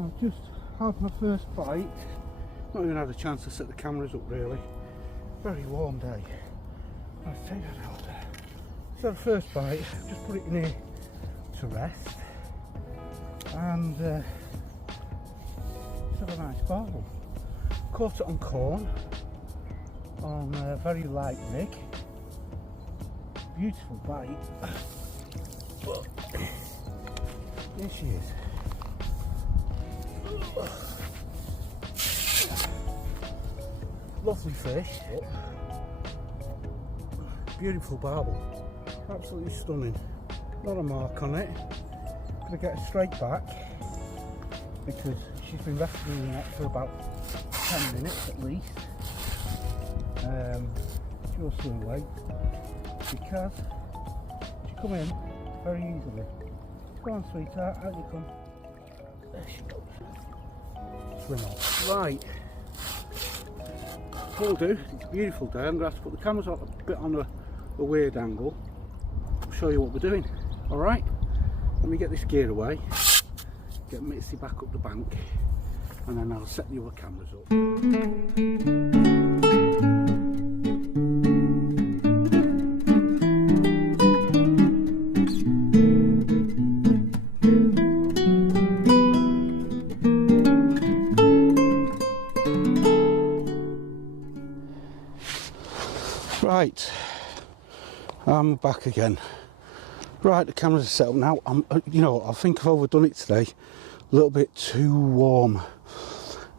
I've just had my first bite. Not even had a chance to set the cameras up really. Very warm day. I'll take that out there. So the first bite, just put it in here to rest. And it's had a nice barbel. Caught it on corn, on a very light rig. Beautiful bite. But here she is. Lovely fish. Beautiful barbel. Absolutely stunning. Not a mark on it. Gonna get her straight back because she's been resting in the net for about 10 minutes at least. She'll swim away because she come in very easily. Go on, sweetheart, out you come. There she goes. Swim off. Right. Will do. It's a beautiful day. I'm going to have to put the cameras up a bit on a weird angle. I'll show you what we're doing. Alright? Let me get this gear away. Get Mitsy back up the bank. And then I'll set the other cameras up. Right, I'm back again. Right, the cameras are set up now. I think I've overdone it today. A little bit too warm.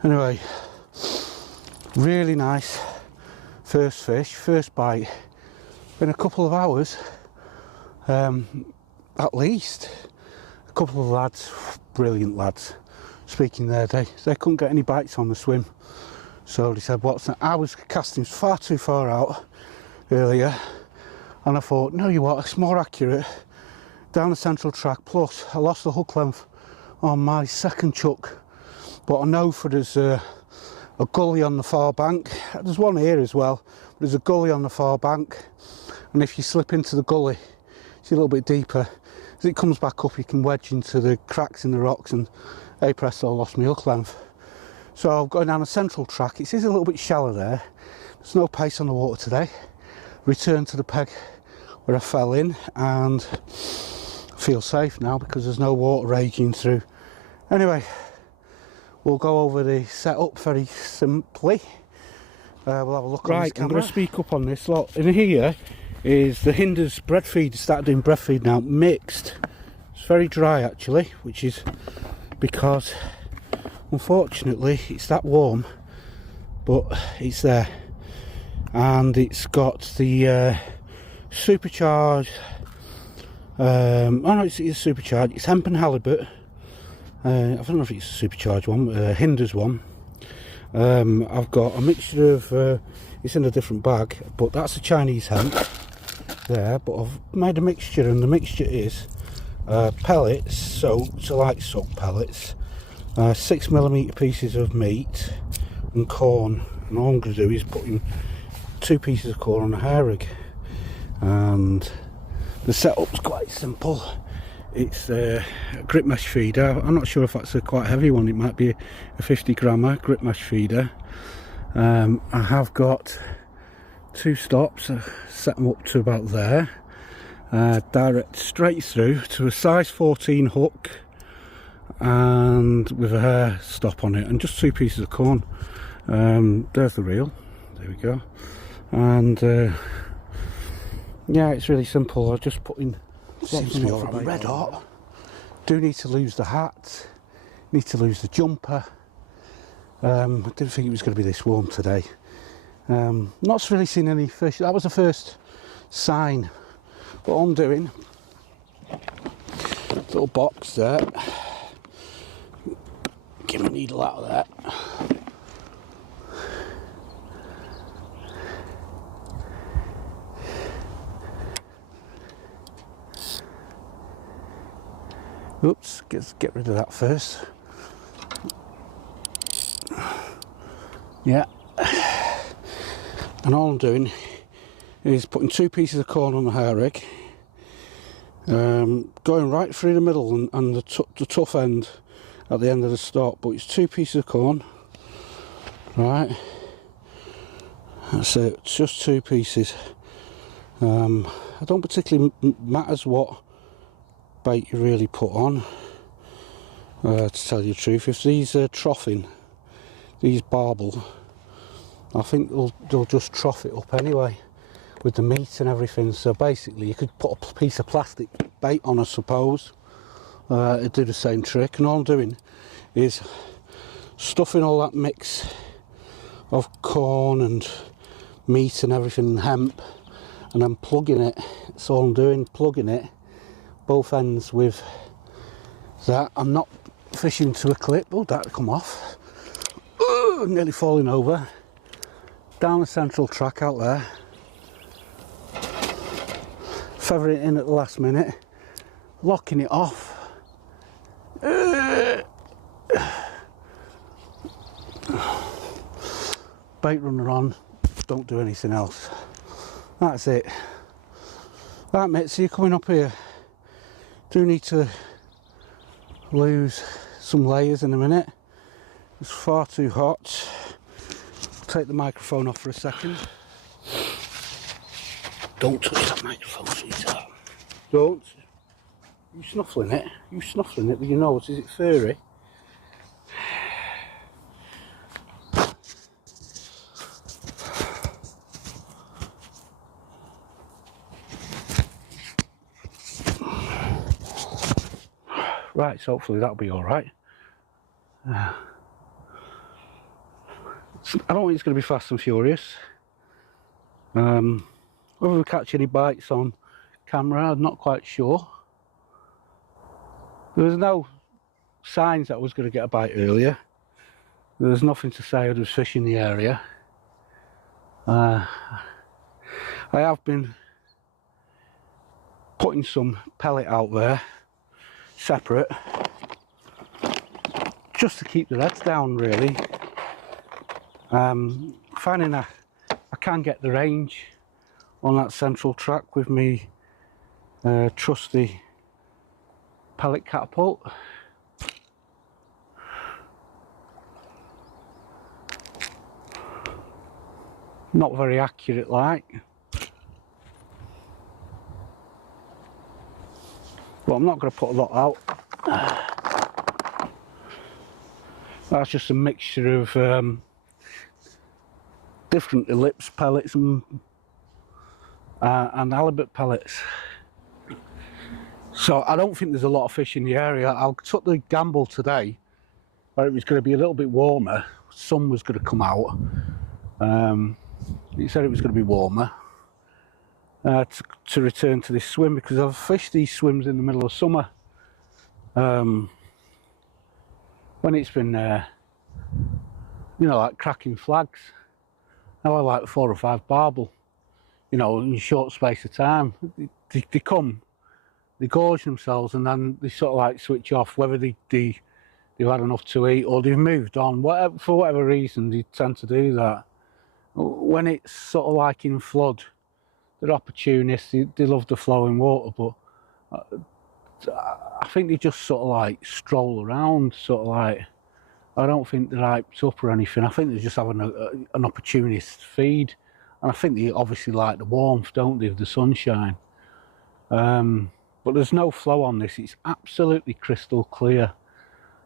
Anyway, really nice first fish, first bite. Been a couple of hours, at least. A couple of lads, brilliant lads, speaking there. They couldn't get any bites on the swim. So they said, what's that? I was casting far too far out earlier, and I thought, no, you what, it's more accurate down the central track. Plus I lost the hook length on my second chuck, but I know there's a gully on the far bank. There's one here as well, but there's a gully on the far bank, and if you slip into the gully, it's a little bit deeper. As it comes back up, you can wedge into the cracks in the rocks, and hey presto, lost my hook length. So I'm going down the central track. It is a little bit shallow there. There's no pace on the water today. Return to the peg where I fell in, and I feel safe now because there's no water raging through. Anyway, we'll go over the setup very simply. We'll have a look on this camera. I'm going to speak up on this. Look, in here is the Hinders bread feed. Started doing bread feed now, mixed. It's very dry actually, which is because unfortunately it's that warm, but it's there. And it's got the supercharged, oh no, it's supercharged, it's hemp and halibut. I don't know if it's a supercharged one, Hinders one. I've got a mixture of, it's in a different bag, but that's a Chinese hemp there, but I've made a mixture, and the mixture is pellets, so like soaked pellets, 6mm pieces of meat and corn, and all I'm going to do is put in 2 pieces of corn on a hair rig. And the setup's quite simple. It's a grip mesh feeder. I'm not sure if that's a quite heavy one. It might be a 50 grammer grip mesh feeder. I have got 2 stops. I set them up to about there. Direct straight through to a size 14 hook, and with a hair stop on it, and just 2 pieces of corn. There's the reel. There we go. And yeah, it's really simple. I just put in. Seems to be all right. Red hot. Do need to lose the hat. Need to lose the jumper. I didn't think it was going to be this warm today. Not really seen any fish. That was the first sign. What I'm doing, little box there. Get my needle out of that. Oops, get rid of that first. Yeah. And all I'm doing is putting 2 pieces of corn on the hair rig, going right through the middle and the tough end, at the end of the stalk, but it's 2 pieces of corn, right? That's it, it's just 2 pieces. I don't particularly matters what bait you really put on, to tell you the truth. If these are troughing, these Barbel, I think they'll just trough it up anyway with the meat and everything. So basically you could put a piece of plastic bait on, I suppose, it'd do the same trick. And all I'm doing is stuffing all that mix of corn and meat and everything and hemp, and then plugging it. That's all I'm doing, plugging it both ends with that. I'm not fishing to a clip. Oh, that'll come off. Ooh, nearly falling over. Down the central track out there, feathering it in at the last minute, locking it off. Bait runner on, don't do anything else. That's it. Right, mate, so you're coming up here. Do need to lose some layers in a minute. It's far too hot. Take the microphone off for a second. Don't touch that microphone, sweetheart. Don't. You snuffling it? You snuffling it with your nose? Is it furry? Right, so hopefully that'll be alright. I don't think it's going to be fast and furious. Whether we catch any bites on camera, I'm not quite sure. There was no signs that I was going to get a bite earlier. There was nothing to say I was fishing the area. I have been putting some pellet out there, separate, just to keep the leads down really. Finding I can get the range on that central track with me trusty pellet catapult. Not very accurate like, but I'm not going to put a lot out. That's just a mixture of different ellipse pellets and halibut pellets. So I don't think there's a lot of fish in the area. I took the gamble today where it was going to be a little bit warmer. Sun was going to come out. He said it was going to be warmer to return to this swim, because I've fished these swims in the middle of summer when it's been you know, like cracking flags. Now I like 4 or 5 barbel, you know, in a short space of time. They come, they gorge themselves, and then they sort of like switch off, whether they've had enough to eat or they've moved on, whatever, for whatever reason they tend to do that. When it's sort of like in flood, they're opportunists, they love the flowing water, but I think they just sort of like stroll around, sort of like, I don't think they're hyped up or anything. I think they're just having an opportunist feed, and I think they obviously like the warmth, don't they, of the sunshine. But there's no flow on this, it's absolutely crystal clear.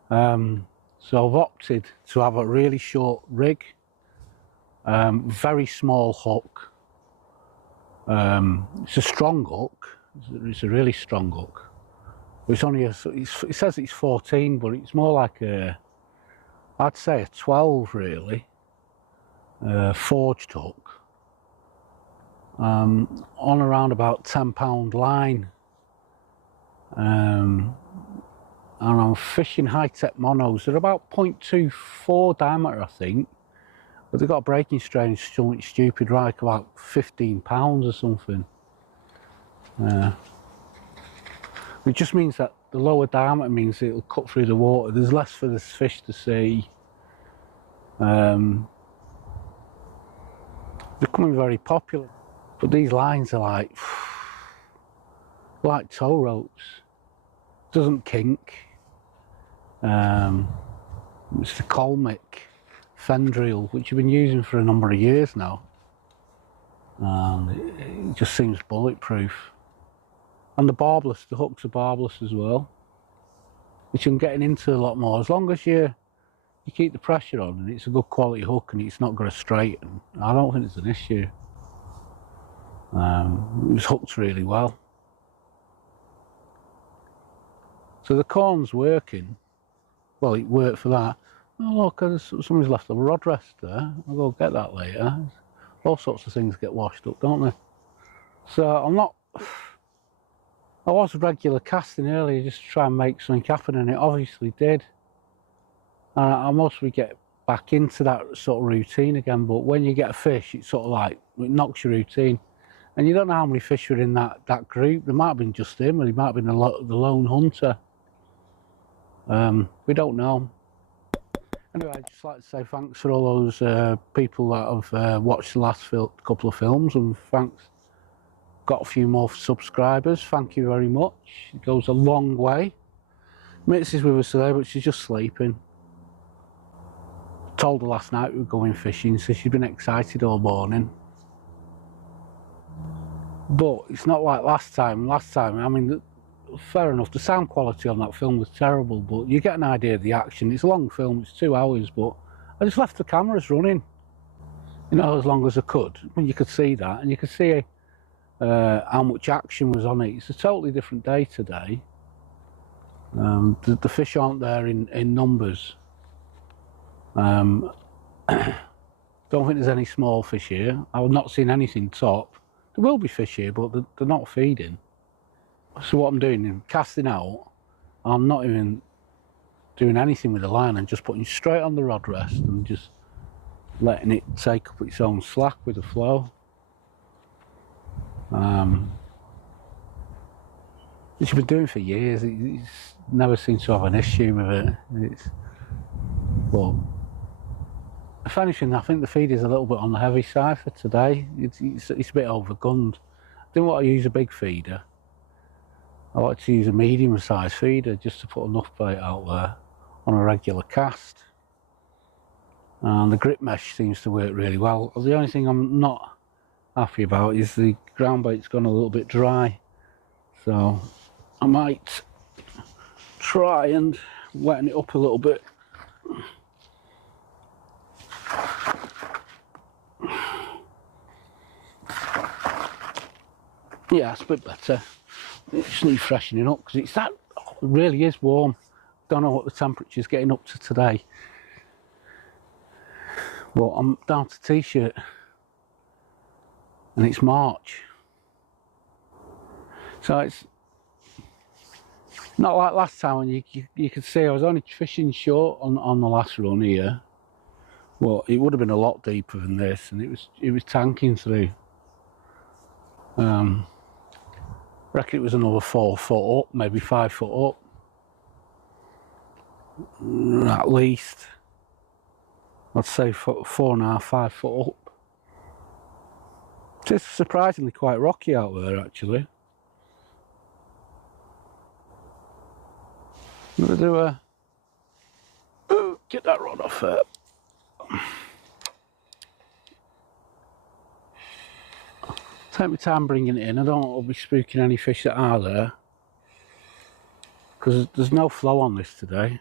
So I've opted to have a really short rig, very small hook. It's a strong hook, it's a really strong hook. It's only it says it's 14, but it's more like I'd say a 12 really, forged hook, on around about 10-pound line, and I'm fishing high-tech monos. They're about 0.24 diameter, I think, but they've got a breaking strain something stupid, like about 15 pounds or something. It just means that the lower diameter means it'll cut through the water. There's less for the fish to see. They're becoming very popular, but these lines are like tow ropes. Doesn't kink. It's the Colmic Fendril, which I've been using for a number of years now, and it just seems bulletproof. And the barbless, the hooks are barbless as well, which I'm getting into a lot more. As long as you keep the pressure on and it's a good quality hook and it's not going to straighten, I don't think it's an issue. It was hooked really well. So the corn's working. Well, it worked for that. Oh look, somebody's left a rod rest there. I'll go get that later. All sorts of things get washed up, don't they? So I was regular casting earlier just to try and make something happen, and it obviously did. I mostly get back into that sort of routine again, but when you get a fish, it's sort of like, it knocks your routine. And you don't know how many fish were in that group. There might have been just him, or he might have been the lone hunter. We don't know. Anyway, I'd just like to say thanks for all those people that have watched the last couple of films, and thanks. Got a few more subscribers. Thank you very much. It goes a long way. Mitsy's with us today, but she's just sleeping. Told her last night we were going fishing, so she'd been excited all morning. But it's not like last time. Last time, I mean, fair enough, the sound quality on that film was terrible, but you get an idea of the action. It's a long film, it's 2 hours, but I just left the cameras running, you know, as long as I could. When you could see that, and you could see how much action was on it. It's a totally different day today. The fish aren't there in numbers. Don't think there's any small fish here. I've not seen anything top. There will be fish here, but they're not feeding. So what I'm doing is casting out. I'm not even doing anything with the line. I'm just putting straight on the rod rest and just letting it take up its own slack with the flow. Which I've been doing for years. It's never seemed to have an issue with it. Well, if anything, I think the feed is a little bit on the heavy side for today. It's a bit overgunned. I didn't want to use a big feeder. I like to use a medium-sized feeder just to put enough bait out there on a regular cast. And the grip mesh seems to work really well. The only thing I'm not happy about is the ground bait's gone a little bit dry. So I might try and wetten it up a little bit. Yeah, it's a bit better. It just needs freshening up because it really is warm. Don't know what the temperature's getting up to today. But I'm down to t-shirt and it's March. So it's not like last time when you could see I was only fishing short on the last run here. Well, it would have been a lot deeper than this, and it was tanking through. I reckon it was another 4 foot up, maybe 5 foot up, at least. I'd say 4.5, 5 foot up. It's surprisingly quite rocky out there, actually. I'm going to do a... Oh, get that rod off there. Take my time bringing it in. I don't want to be spooking any fish that are there, because there's no flow on this today.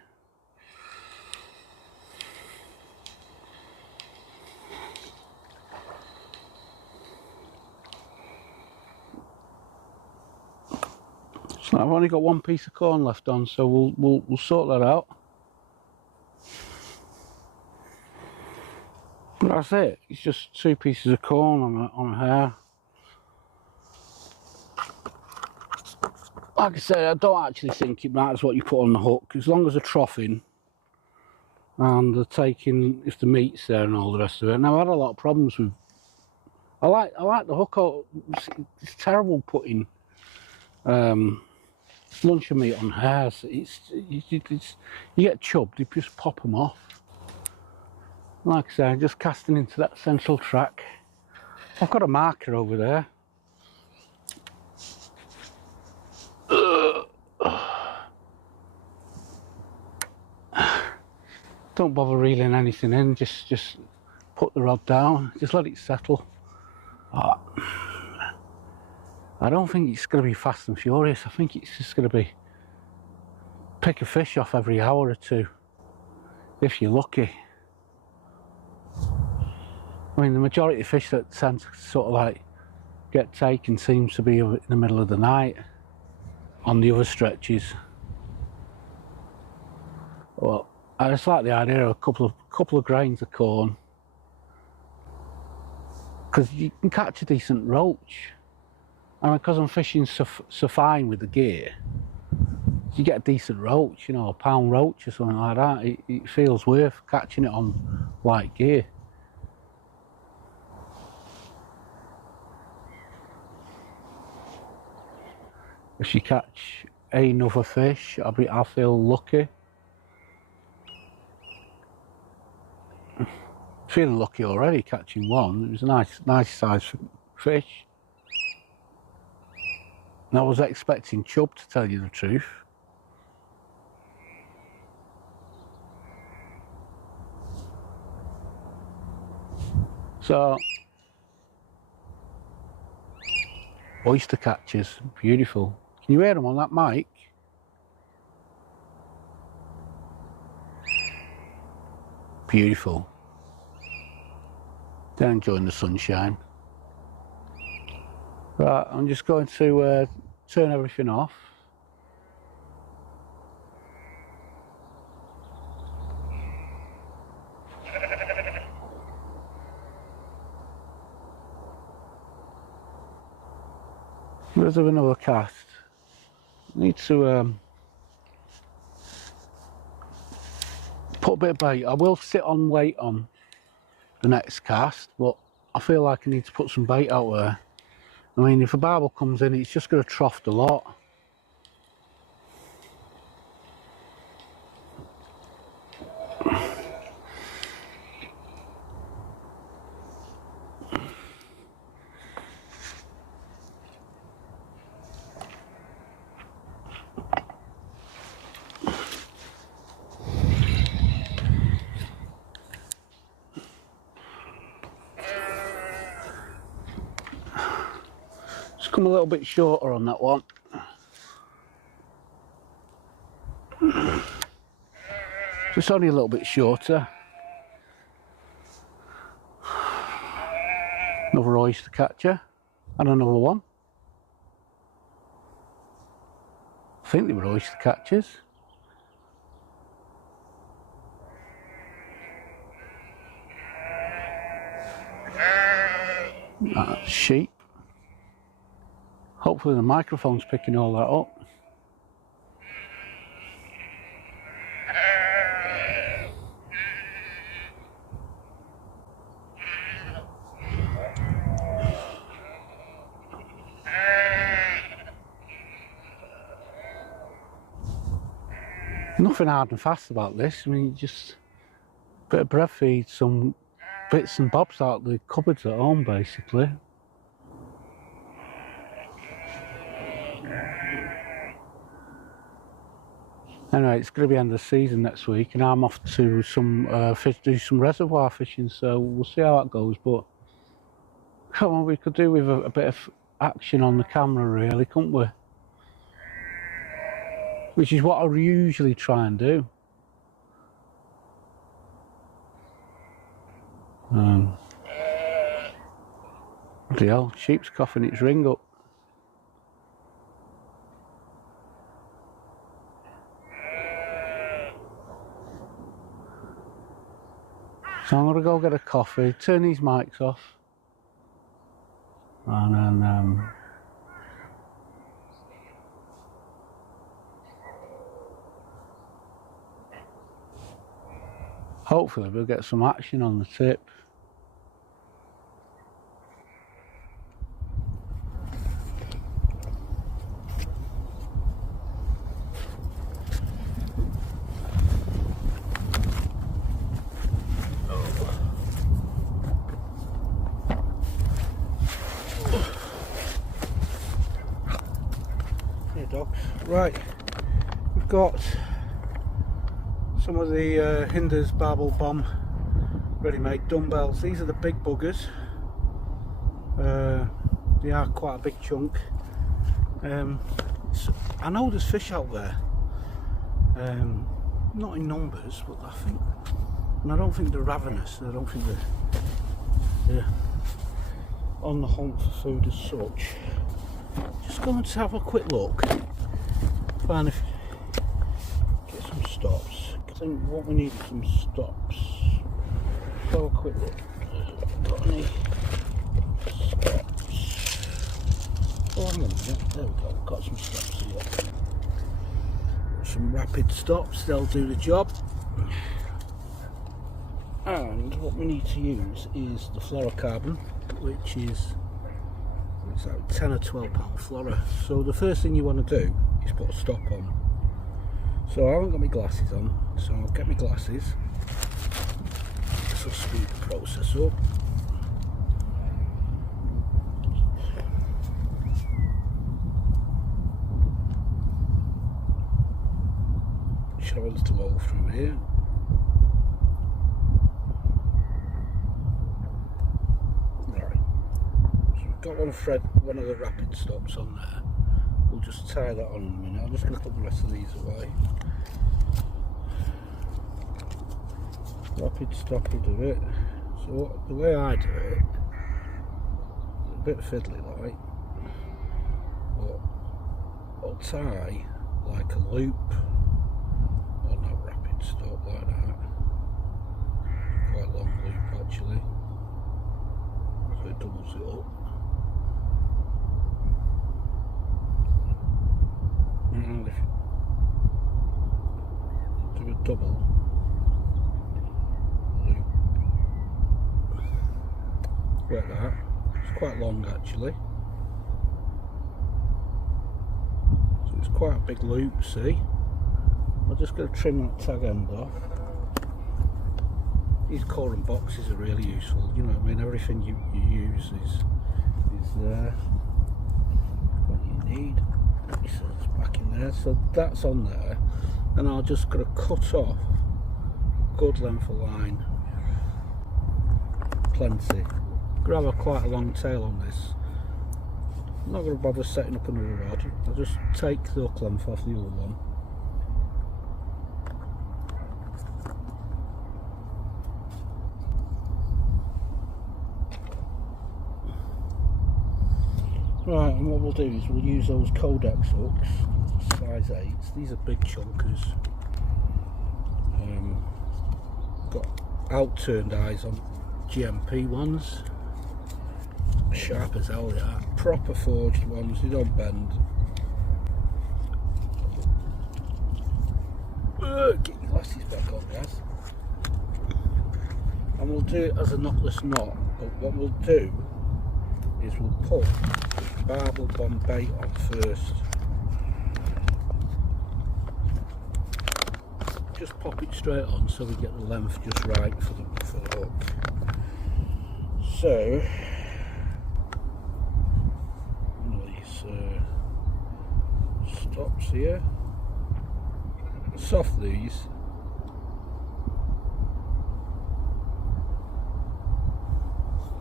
So I've only got one piece of corn left on, so we'll sort that out. But that's it. It's just 2 pieces of corn on a hair. Like I said, I don't actually think it matters what you put on the hook, as long as they're troughing and they're taking, if the meat's there and all the rest of it. Now, I've had a lot of problems with... I like the hook. It's terrible putting luncheon meat on hairs. You get chubbed, you just pop them off. Like I say, I'm just casting into that central track. I've got a marker over there. Don't bother reeling anything in, just put the rod down, just let it settle. I don't think it's going to be fast and furious. I think it's just going to be pick a fish off every hour or two, if you're lucky. I mean, the majority of fish that tend to sort of like get taken seems to be in the middle of the night on the other stretches. Well, I just like the idea of a couple of grains of corn, because you can catch a decent roach, and because I'm fishing so fine with the gear, you get a decent roach, you know, a pound roach or something like that. It feels worth catching it on light gear. If you catch another fish, I feel lucky. Feeling lucky already catching one. It was a nice size fish. And I was expecting chub, to tell you the truth. So, oyster catchers, beautiful. Can you hear them on that mic? Beautiful. They're enjoying the sunshine. Right, I'm just going to turn everything off. Let's have another cast. Need to put a bit of bait. I will sit on weight on the next cast, but I feel like I need to put some bait out there. I mean, if a barbel comes in, it's just going to trough the lot. Come a little bit shorter on that one. Just only a little bit shorter. Another oyster catcher and another one. I think they were oyster catchers. That's sheep. Hopefully the microphone's picking all that up. Nothing hard and fast about this. I mean, just a bit of bread feed, some bits and bobs out of the cupboards at home, basically. Anyway, it's going to be end of the season next week, and I'm off to do some reservoir fishing, so we'll see how that goes. But come on, we could do with a bit of action on the camera, really, couldn't we? Which is what I usually try and do. Bloody hell, sheep's coughing its ring up. So I'm going to go get a coffee, turn these mics off, and then hopefully we'll get some action on the tip. Right, we've got Some of the Hinders Barbel Bomb ready-made dumbbells. These are the big buggers. They are quite a big chunk. So I know there's fish out there, not in numbers, but I think, and I don't think they're ravenous. I don't think they're on the hunt for food as such. Just going to have a quick look, find if get some stops. I think what we need is some stops. Have a quick look. Got any stops? Oh, hang on a minute. There we go. Got some stops here. Some rapid stops. They'll do the job. And what we need to use is the fluorocarbon, which is it's like 10 or 12 pound fluoro. So the first thing you want to do is put a stop on. So I haven't got my glasses on, so I'll get my glasses. This will speed the process up. Should have a little hole through here. Right. So we've got one of the rapid stops on there. We'll just tie that on in a minute. I'm just going to put the rest of these away. Rapid stop will do it. So the way I do it, a bit fiddly like, but I'll tie like a loop on that rapid stop like that. Quite a long loop actually, so it doubles it up. And if you do a double loop like that, it's quite long actually, so it's quite a big loop, see? I'm just going to trim that tag end off. These coring boxes are really useful, you know what I mean, everything you use is there, what you need. So it's back in there, so that's on there, and I'll just got to cut off a good length of line, plenty. Grab a quite a long tail on this. I'm not going to bother setting up another rod. I'll just take the hook length off the other one. Right, and what we'll do is we'll use those Codex hooks, size 8s. These are big chunkers. Got out-turned eyes on GMP ones. Sharp as hell, yeah. Proper forged ones, they don't bend. Get your glasses back on, guys. And we'll do it as a knotless knot, but what we'll do is we'll put Barbel Bomb bait on first. Just pop it straight on so we get the length just right for the hook. So one of these stops here. Soft these.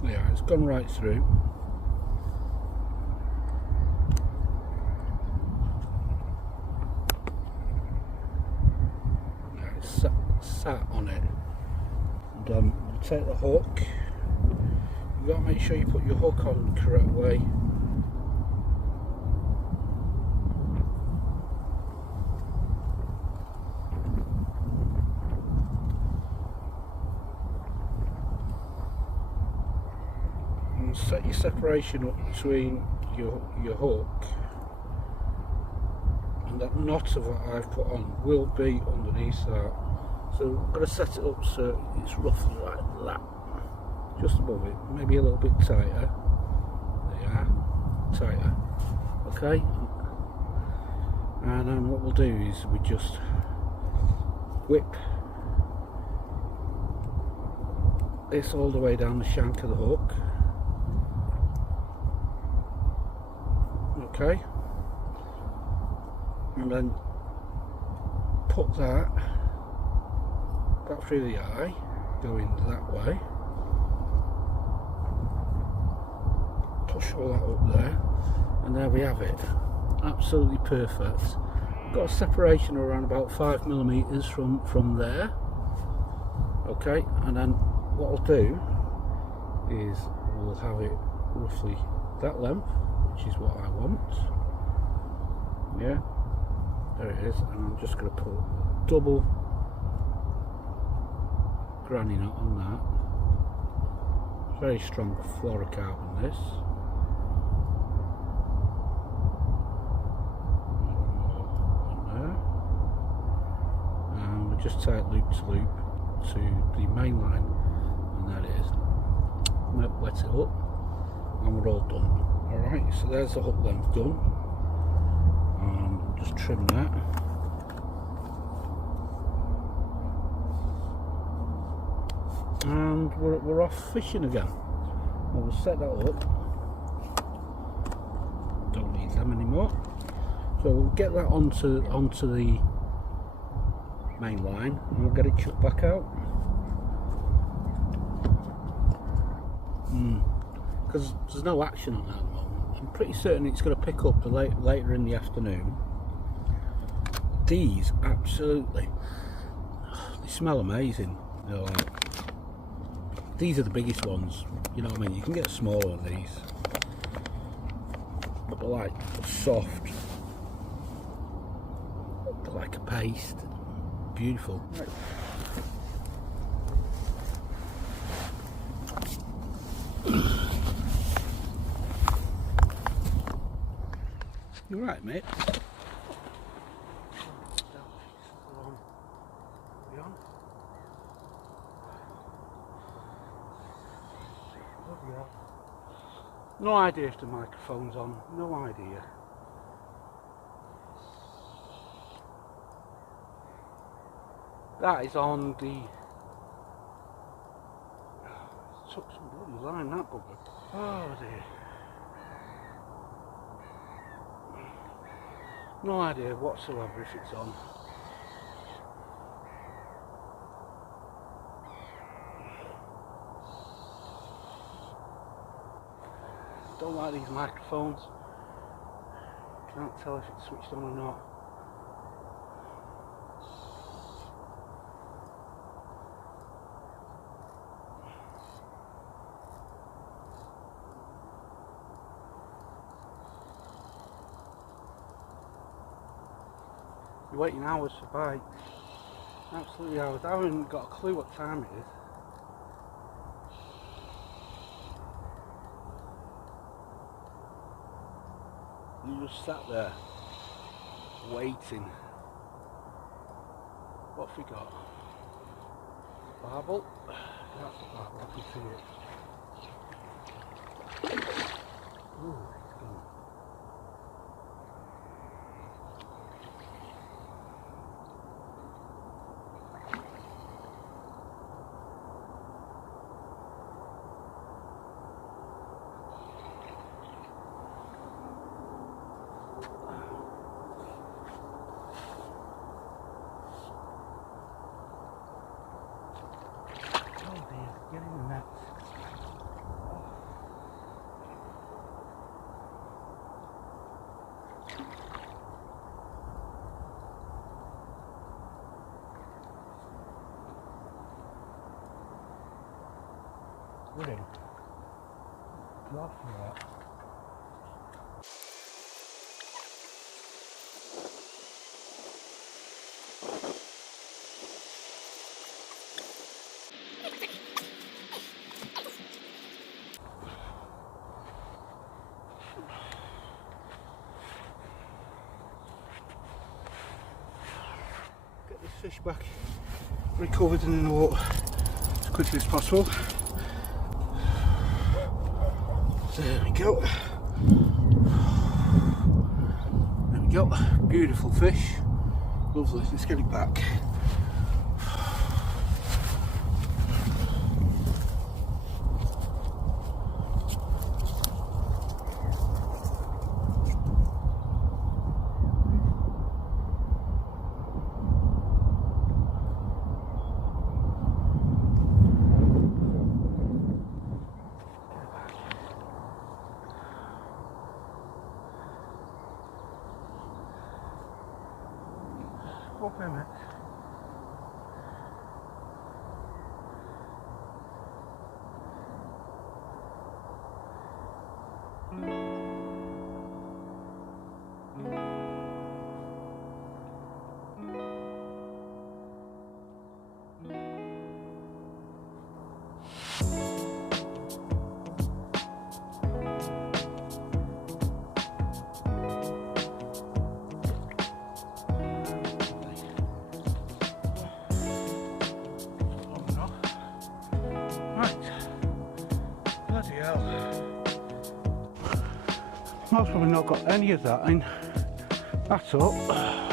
Yeah, it's gone right through. Sat on it, and you take the hook. You've got to make sure you put your hook on the correct way. And set your separation up between your hook and that knot of what I've put on will be underneath that. So I'm going to set it up so it's roughly like that, just above it, maybe a little bit tighter. There you are, tighter. Okay, and then what we'll do is we just whip this all the way down the shank of the hook. Okay, and then put that back through the eye, going that way. Push all that up there, and there we have it. Absolutely perfect. Got a separation around about 5mm from there. Okay, and then what I'll do is we'll have it roughly that length, which is what I want. Yeah, there it is, and I'm just going to put double granny knot on that. Very strong fluorocarbon this. And we'll just tie it loop to loop to the main line, and there it is. Wet it up, and we're all done. Alright, so there's the hook length done, and just trim that. And we're off fishing again. And we'll set that up. Don't need them anymore. So we'll get that onto the main line, and we'll get it chucked back out. Because there's no action on that at the moment. I'm pretty certain it's going to pick up later in the afternoon. These absolutely, they smell amazing. You know, like, these are the biggest ones. You know what I mean? You can get smaller than these, but they're like soft. They're like a paste. Beautiful. Right. You're right, mate. No idea if the microphone's on. No idea. That is on the. Took some bloody line, that bugger. Oh dear. No idea whatsoever if it's on. Don't like these microphones. Can't tell if it's switched on or not. You're waiting hours for bite. Absolutely hours. I haven't got a clue what time it is. You just sat there waiting. What have we got? Barbel. That's a barbel, I can see it. Ooh, it's gone. Get in the net. We're in. God for that. Get this fish back recovered and in the water as quickly as possible. There we go. There we go. Beautiful fish. Lovely. Let's get it back. Most probably not got any of that in at all.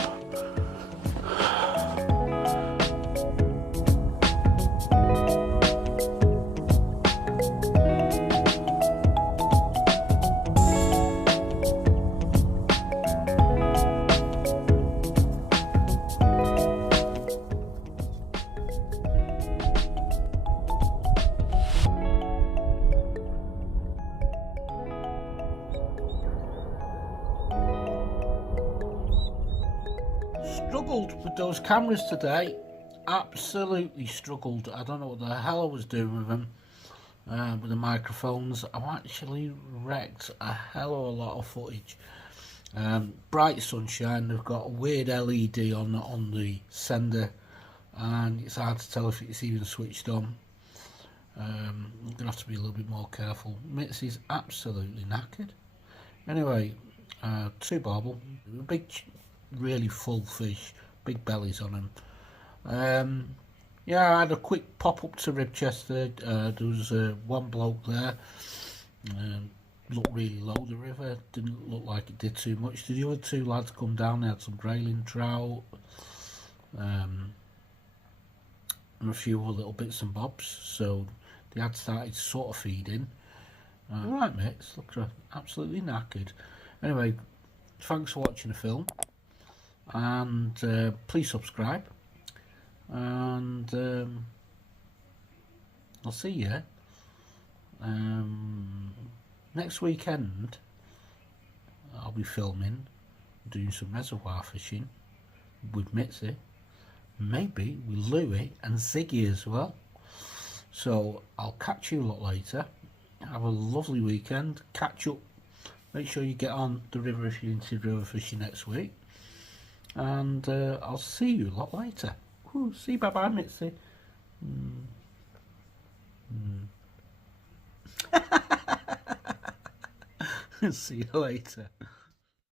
Struggled with those cameras today, absolutely struggled. I don't know what the hell I was doing with them, with the microphones. I've actually wrecked a hell of a lot of footage. Bright sunshine, they've got a weird LED on the sender, and it's hard to tell if it's even switched on. I'm going to have to be a little bit more careful. Mitsy's absolutely knackered. Anyway, 2 barbel, big, really full fish, big bellies on them. Yeah, I had a quick pop up to Ribchester. There was one bloke there, looked really low. The river didn't look like it did too much. The other 2 lads come down, they had some grayling trout, and a few other little bits and bobs, so they had started sort of feeding. Right mates, look, absolutely knackered. Anyway, thanks for watching the film, and please subscribe, and I'll see you next weekend. I'll be filming, doing some reservoir fishing with Mitsy, maybe with Louie and Ziggy as well. So I'll catch you a lot later. Have a lovely weekend. Catch up. Make sure you get on the river if you're into river fishing next week. And I'll see you a lot later. Ooh, see, bye bye, Mitzy. See you later.